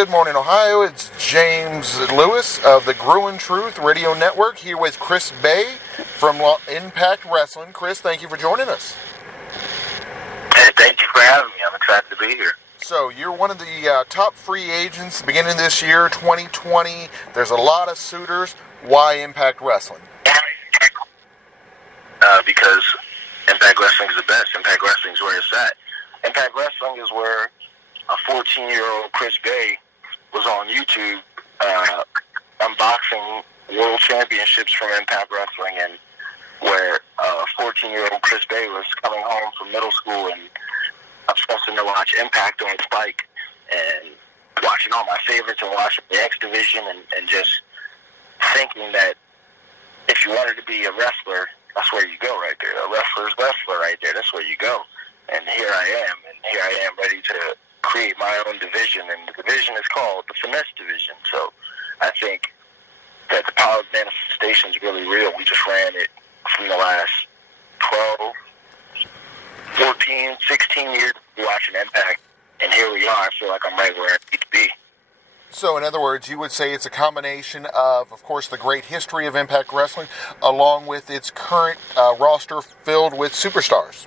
Good morning, Ohio. It's James Lewis of the Growing Truth Radio Network here with Chris Bey from Impact Wrestling. Chris, thank you for joining us. Hey, thank you for having me. I'm excited to be here. So you're one of the top free agents beginning this year, 2020. There's a lot of suitors. Why Impact Wrestling? Because Impact Wrestling is the best. Impact Wrestling is where it's at. Impact Wrestling is where a 14-year-old Chris Bey was on YouTube unboxing world championships from Impact Wrestling, and where 14-year-old Chris Bey was coming home from middle school and obsessing to watch Impact on Spike and watching all my favorites and watching the X Division and just thinking that if you wanted to be a wrestler, that's where you go right there. A wrestler's wrestler right there. That's where you go. And here I am ready to create my own division, and the division is called the Finesse Division. So I think that the power of manifestation is really real. We just ran it from the last 12, 14, 16 years watching Impact, and here we are. I feel like I'm right where I need to be. So, in other words, you would say it's a combination of course, the great history of Impact Wrestling, along with its current roster filled with superstars.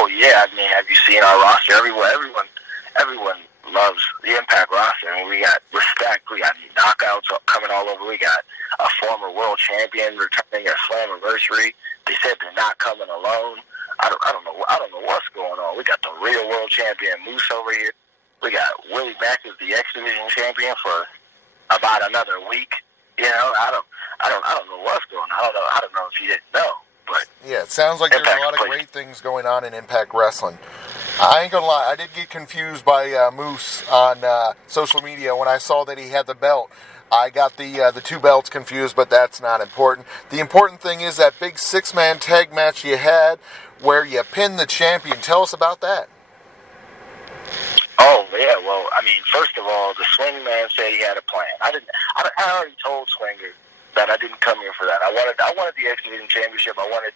Oh yeah, I mean, have you seen our roster? Everyone loves the Impact roster. I mean, we got respect. We got knockouts coming all over. We got a former world champion returning at Slammiversary. They said they're not coming alone. I don't know what's going on. We got the real world champion Moose over here. We got Willie Mack as the X Division champion for about another week. You know, I don't know what's going on. I don't know if you didn't know. But yeah, it sounds like there's a lot of great things going on in Impact Wrestling. I ain't gonna lie, I did get confused by Moose on social media when I saw that he had the belt. I got the two belts confused, but that's not important. The important thing is that big 6-man tag match you had where you pinned the champion. Tell us about that. Oh yeah, well, I mean, first of all, the Swing Man said he had a plan. I already told Swinger that I didn't come here for that. I wanted the X Division Championship. I wanted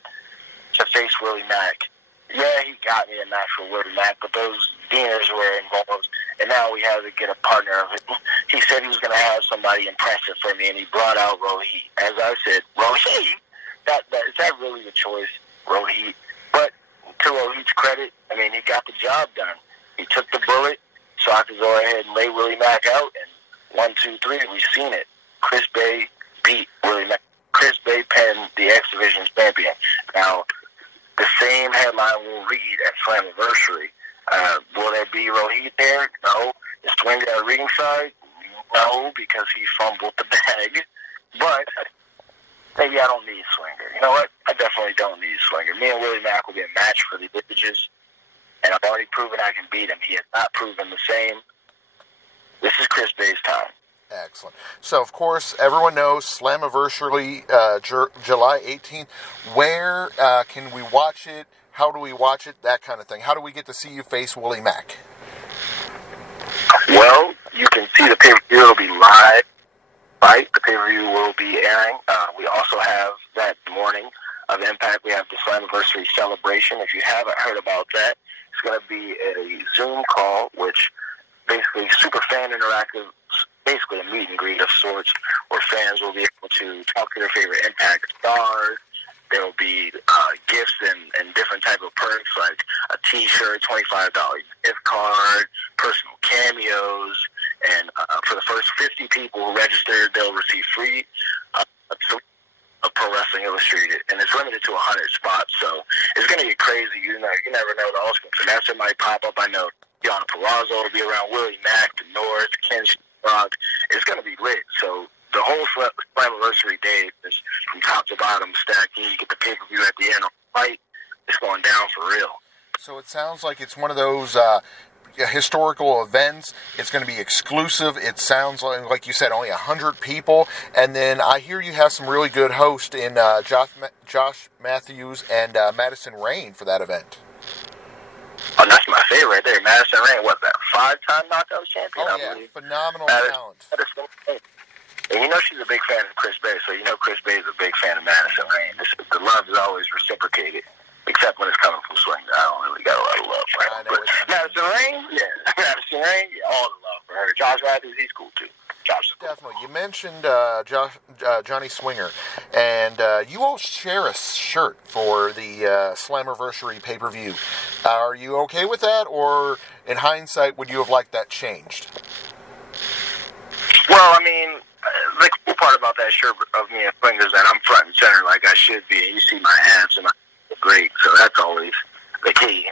to face Willie Mack. Yeah, he got me a match for Willie Mack, but those Deaners were involved, and now we had to get a partner of it. He said he was going to have somebody impressive for me, and he brought out Rohit. As I said, Rohit? Is that really the choice, Rohit? But to Rohit's credit, I mean, he got the job done. He took the bullet, so I could go ahead and lay Willie Mack out, and 1, 2, 3, we've seen it. Chris Bey beat Willie Mack. Chris Bey penned the X Division champion. Now, the same headline will read at Slammiversary. Will there be Rohit there? No. Is Swinger at ringside? No, because he fumbled the bag. But maybe I don't need Swinger. You know what? I definitely don't need Swinger. Me and Willie Mack will be a match for the images, and I've already proven I can beat him. He has not proven the same. This is Chris Bey's time. Excellent. So, of course, everyone knows Slammiversary, July 18th. Where can we watch it? How do we watch it? That kind of thing. How do we get to see you face Willie Mack? Well, you can see the pay-per-view. It'll be live, right? The pay-per-view will be airing. We also have that morning of Impact. We have the Slammiversary celebration. If you haven't heard about that, it's going to be a Zoom call, which basically super fan interactive, basically a meet and greet of sorts, where fans will be able to talk to their favorite Impact stars. There will be gifts and different type of perks, like a T-shirt, $25 gift card, personal cameos, and for the first 50 people who registered, they'll receive free Pro Wrestling Illustrated, and it's limited to 100 spots, so it's going to get crazy. You never know. The ultimate finesse might pop up. I know Deonna Purrazzo will be around, Willie Mack, the North, Ken Rock. It's going to be lit. So the whole Slammiversary day is from top to bottom stacking. You get the pay-per-view at the end of the fight. It's going down for real. So it sounds like it's one of those historical events. It's going to be exclusive. It sounds like you said, only 100 people. And then I hear you have some really good hosts in Josh Matthews and Madison Rain for that event. Oh, that's my favorite right there. Madison Rain, what, that 5-time knockout champion? Oh, yeah, phenomenal talent. And you know she's a big fan of Chris Bey, so you know Chris Bey is a big fan of Madison Rain. The love is always reciprocated, except when it's coming from Swinger. I don't really got a lot of love for him. But Madison Rain, yeah. Madison Rain, yeah, all the love. for her. Josh Matthews, he's cool too. Josh. Definitely. You mentioned Johnny Swinger, and you all share a shirt for the Slammiversary pay-per-view. Are you okay with that, or in hindsight, would you have liked that changed? Well, I mean, the cool part about that shirt of me and Swingers is that I'm front and center like I should be, and you see my abs and my great, so that's always the key.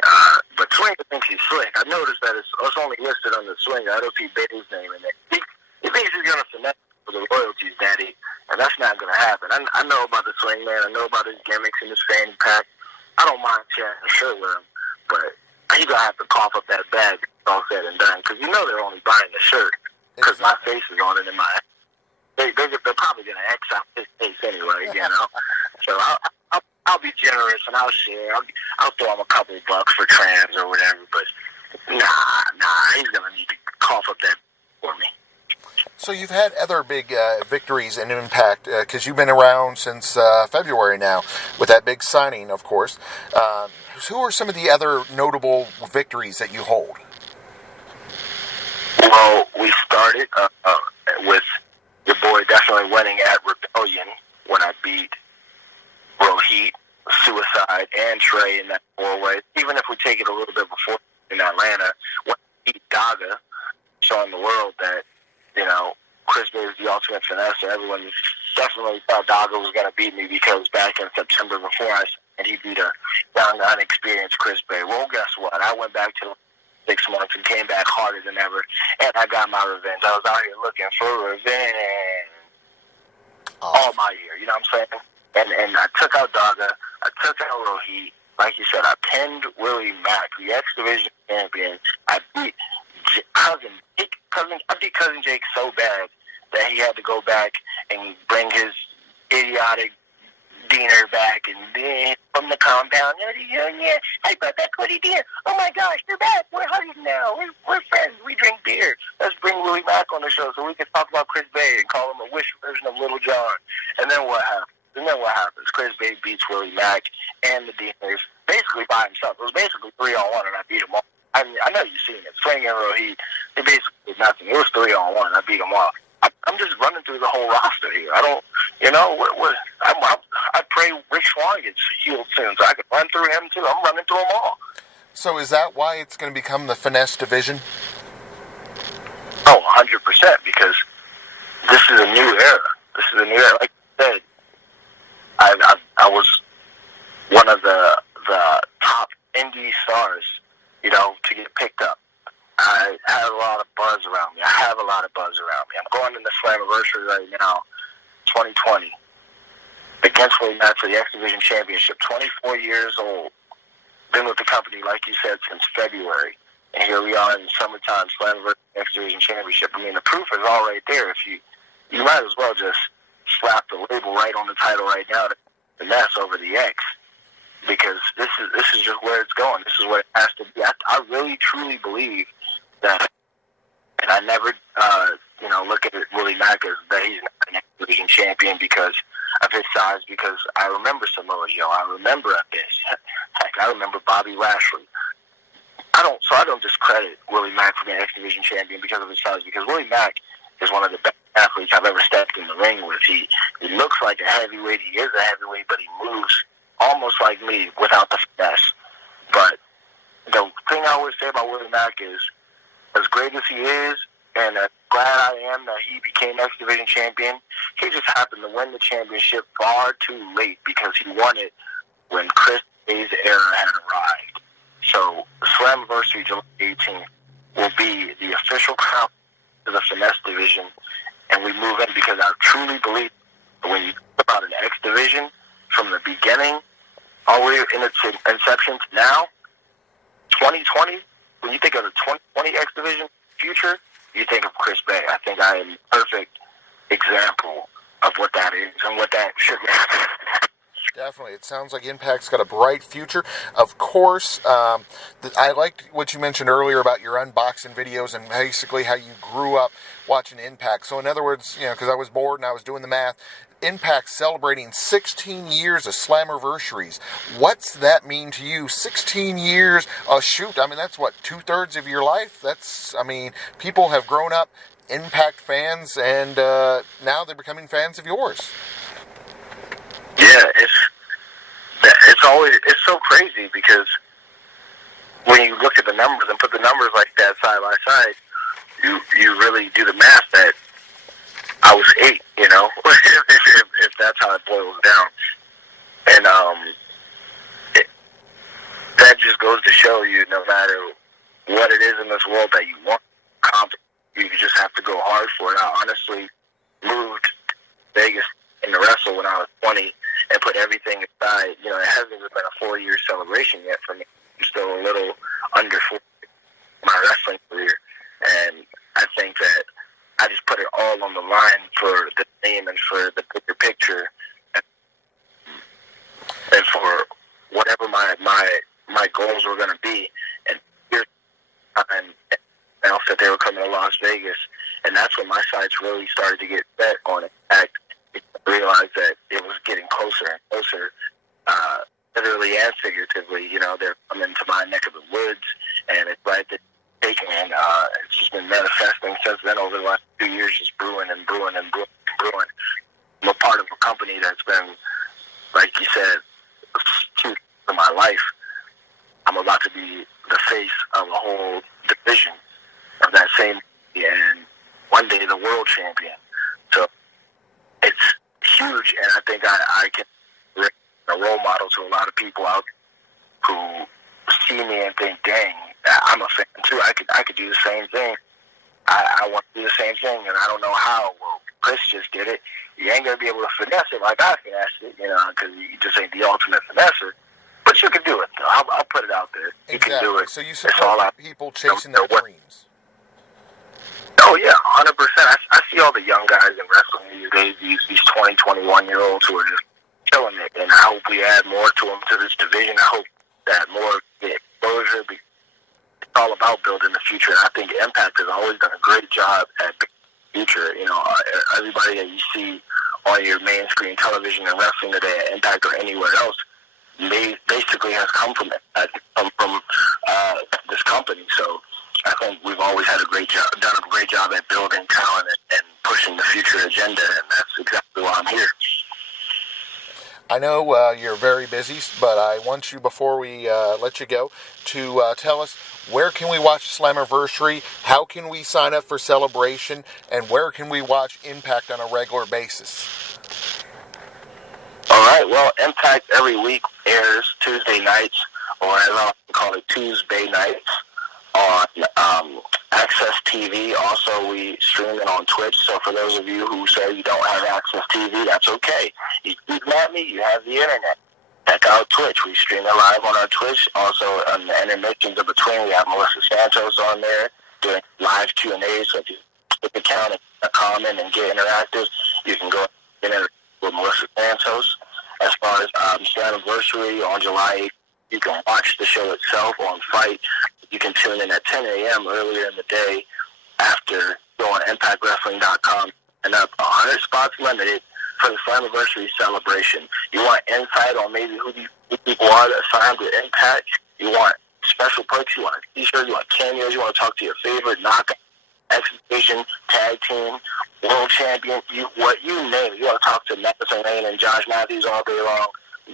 But Swinger thinks he's slick. I noticed that it's only listed on the Swinger. I don't see Bay's name in it. He's basically going to finesse for the royalties, Daddy, and that's not going to happen. I know about the Swing Man. I know about his gimmicks and his fanny pack. I don't mind sharing a shirt with him, but he's going to have to cough up that bag all said and done, because you know they're only buying the shirt because my face is on it in my... They're probably going to X out his face anyway, you know? So I'll be generous and I'll share. I'll throw him a couple bucks for trans or whatever, but nah, he's going to need to cough up that for me. So you've had other big victories in Impact, because you've been around since February now, with that big signing, of course. Who are some of the other notable victories that you hold? Well, we started with your boy definitely winning at Rebellion when I beat Rohit, Suicide, and Trey in that four-way. Even if we take it a little bit before in Atlanta, when I beat Daga, showing the world that, you know, Chris Bey is the ultimate finesse, and everyone definitely thought Daga was going to beat me, because back in September before I said he beat a young, unexperienced Chris Bey. Well, guess what? I went back to 6 months and came back harder than ever, and I got my revenge. I was out here looking for revenge all my year, you know what I'm saying? And I took out Daga, I took out Rohit. Like you said, I pinned Willie Mack, the X Division champion. I beat Cousin Jake so bad that he had to go back and bring his idiotic Diener back, and then from the compound, yeah, I brought back Cody Diener. Oh my gosh, you're back. We're homies now. We're friends. We drink beer. Let's bring Willie Mack on the show so we can talk about Chris Bey and call him a wish version of Little John. And then what happens? Chris Bey beats Willie Mack and the Dieners basically by himself. It was basically 3-on-1, and I beat him all. I mean, I know you've seen it. Swing and Rohit, they basically did nothing. It was 3-on-1. I beat them all. I'm just running through the whole roster here. I don't, you know, I pray Rick Swan gets healed soon so I can run through him too. I'm running through them all. So is that why it's going to become the finesse division? Oh, 100%, because this is a new era. Like you said, I was one of the top indie stars, you know, to get picked up. I had a lot of buzz around me. I have a lot of buzz around me. I'm going into Slammiversary right now, 2020, against Willie Mack for the X Division Championship. 24 years old. Been with the company, like you said, since February. And here we are in the summertime, Slammiversary X Division Championship. I mean, the proof is all right there. If you might as well just slap the label right on the title right now to finesse over the X. Because this is just where it's going. This is what it has to be. I really, truly believe that, and I never, look at Willie Mack as that he's not an X Division champion because of his size, because I remember Samoa Joe. I remember Abyss. Heck, I remember Bobby Lashley. I don't discredit Willie Mack for being X Division champion because of his size, because Willie Mack is one of the best athletes I've ever stepped in the ring with. He looks like a heavyweight. He is a heavyweight, but he moves almost like me without the finesse. But the thing I always say about Willie Mack is, as great as he is, and as glad I am that he became X Division champion, he just happened to win the championship far too late, because he won it when Chris Bey's era had arrived. So Slammiversary July 18th will be the official crown to the finesse division, and we move in, because I truly believe that when you think about an X Division from the beginning all the way in its inception to now, 2020, when you think of the 2020 X Division future, you think of Chris Bey. I think I am a perfect example of what that is and what that should be. Definitely. It sounds like Impact's got a bright future. Of course, I liked what you mentioned earlier about your unboxing videos and basically how you grew up watching Impact. So in other words, because I was bored and I was doing the math, Impact celebrating 16 years of Slammiversaries. What's that mean to you? 16 years, that's what, 2/3 of your life? People have grown up Impact fans, and now they're becoming fans of yours. Yeah, it's so crazy because when you look at the numbers and put the numbers like that side by side, you really do the math that I was 8, if that's how it boils down. And that just goes to show you, no matter what it is in this world that you want, you just have to go hard for it. I honestly moved to Vegas in the wrestle when I was 20 and put everything aside. It hasn't even been a 4-year celebration yet for me. I'm still a little under 4 my wrestling career, and I think that I just put it all on the line for the name and for the bigger picture, and for whatever my goals were going to be. And here's the time else that they were coming to Las Vegas, and that's when my sights really started to get set on it. I realized that it was getting closer and closer, literally and figuratively. They're coming to my neck of the woods, and it's right there taking, and it's just been manifesting since then over the last 2 years, just brewing and brewing and brewing and brewing. I'm a part of a company that's been, like you said, key to my life. I'm about to be the face of a whole division of that same, and one day the world champion. So it's huge, and I think I can bring a role model to a lot of people out who see me and think, dang, I'm a fan too. I could do the same thing. I want to do the same thing, and I don't know how. Well, Chris just did it. You ain't going to be able to finesse it like I finessed it, because you just ain't the ultimate finesser. But you can do it, though. I'll put it out there. You can do it. So you support people chasing their dreams. Oh, yeah, 100%. I see all the young guys in wrestling these days, these 20, 21-year-olds who are just killing it, and I hope we add more to them to this division. I hope that more get exposure. It's all about building the future, and I think Impact has always done a great job at the future. Everybody that you see on your main screen television and wrestling today at Impact or anywhere else basically has come from this company. So I think we've always had done a great job at building talent and pushing the future agenda, and that's exactly why I'm here. I know you're very busy, but I want you, before we let you go, to tell us, where can we watch Slammiversary, how can we sign up for Celebration, and where can we watch Impact on a regular basis? All right, well, Impact every week airs Tuesday nights, or as I like to call it, Tuesday nights, on Access TV. Also, we stream it on Twitch, so for those of you who say you don't have Access TV, that's okay. You keep at me, you have the internet. Check out Twitch. We stream it live on our Twitch. Also, on the intermissions in between, we have Melissa Santos on there doing live Q&A, so if you click the account and comment and get interactive, you can go and interact with Melissa Santos. As far as Slammiversary on July 8th, you can watch the show itself on Fight. You can tune in at 10 a.m. earlier in the day after going to ImpactWrestling.com and up 100 spots limited for the Slammiversary celebration. You want insight on maybe who these people are that signed with Impact. You want special perks. You want a t-shirt. You want cameos. You want to talk to your favorite knockout, exhibition, tag team, world champion. You name it. You want to talk to Madison Rain and Josh Matthews all day long.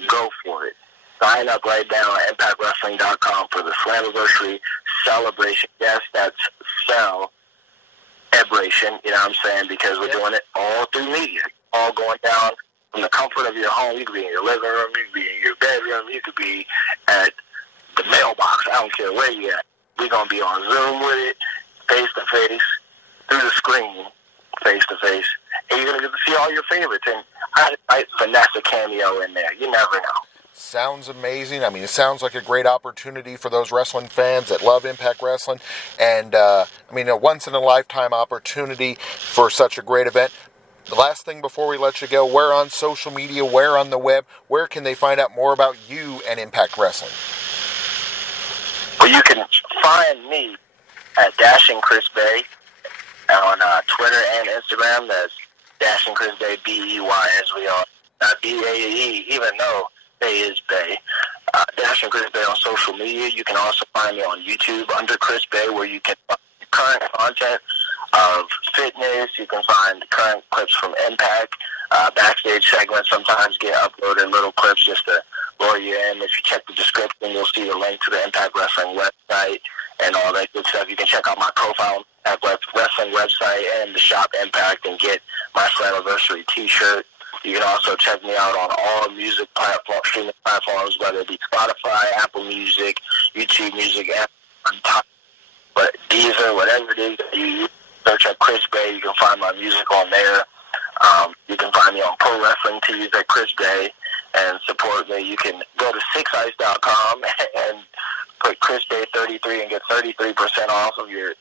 Go for it. Sign up right now at ImpactWrestling.com for the Slammiversary celebration. Yes, that's celebration, you know what I'm saying, because we're doing it all through media. All going down from the comfort of your home. You could be in your living room, you could be in your bedroom, you could be at the mailbox. I don't care where you at. We're going to be on Zoom with it, face-to-face, through the screen, face-to-face, and you're going to get to see all your favorites. And I might finesse a cameo in there. You never know. Sounds amazing. I mean, it sounds like a great opportunity for those wrestling fans that love Impact Wrestling. And, a once-in-a-lifetime opportunity for such a great event. The last thing before we let you go, where on social media, where on the web, where can they find out more about you and Impact Wrestling? Well, you can find me at Dashing Chris Bey on Twitter and Instagram. That's Dashing Chris Bey, B-E-Y, as we are. Not B-A-E, even though Bay is Bay. Dashing Chris Bey on social media. You can also find me on YouTube under Chris Bey, where you can find current content of fitness. You can find current clips from Impact. Backstage segments sometimes get uploaded, little clips just to lure you in. If you check the description, you'll see a link to the Impact Wrestling website and all that good stuff. You can check out my profile on Impact Wrestling website and the shop Impact and get my Slammiversary T-shirt. You can also check me out on all music streaming platforms, whether it be Spotify, Apple Music, YouTube Music, but Deezer, whatever it is that you use. Search up Chris Bey. You can find my music on there. You can find me on Pro Wrestling Tees at Chris Bey and support me. You can go to sixice.com and put Chris Bey 33 and get 33% off of your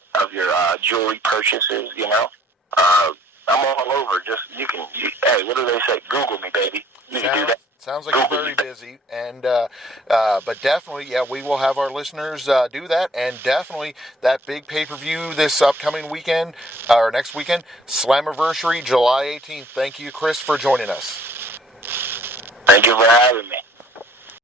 jewelry purchases. You know, I'm all over. Hey, what do they say? Google me, baby. You can do that. Sounds like you're very busy, and but definitely, yeah, we will have our listeners do that, and definitely that big pay-per-view this upcoming weekend, or next weekend, Slammiversary, July 18th. Thank you, Chris, for joining us. Thank you for having me.